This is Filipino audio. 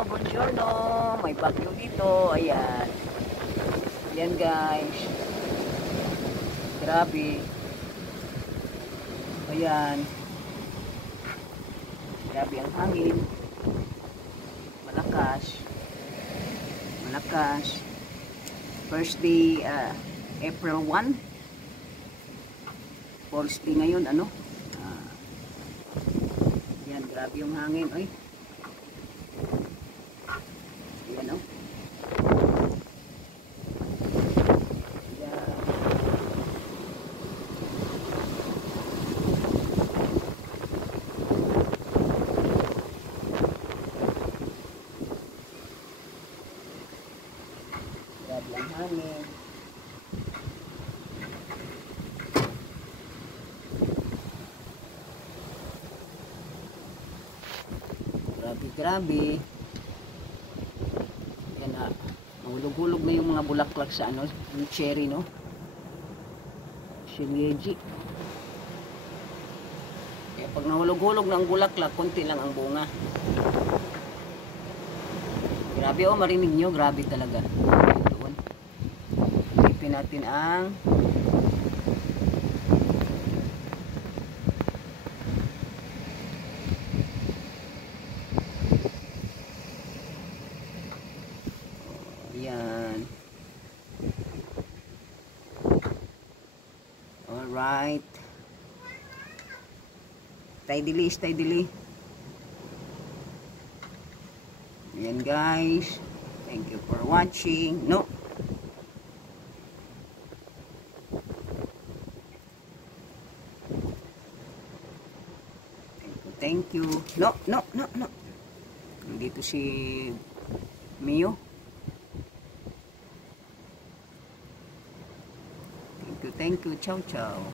buongiorno, buongiorno. May bagyo dito. Ayan. Ayan guys. Grabe. Ayan. Grabe ang hangin. Malakas. Malakas. First day, April 1. First day ngayon, ano? Ayan, grabe yung hangin. Ay. Ayan, oh. Grabe ang hangin. Grabe. Yan na. Mahulog-hulog na yung mga bulaklak sa ano, yung cherry, no? Shiryeji. Kaya pag nahulog-hulog na ang bulaklak, konti lang ang bunga. Grabe, oh, marinig nyo. Grabe talaga. Doon. Ipin natin ang yan. Alright. Steadily. Ayan guys. Thank you for watching. No. Thank you. No. Nandito si Mio. Thank you. Ciao.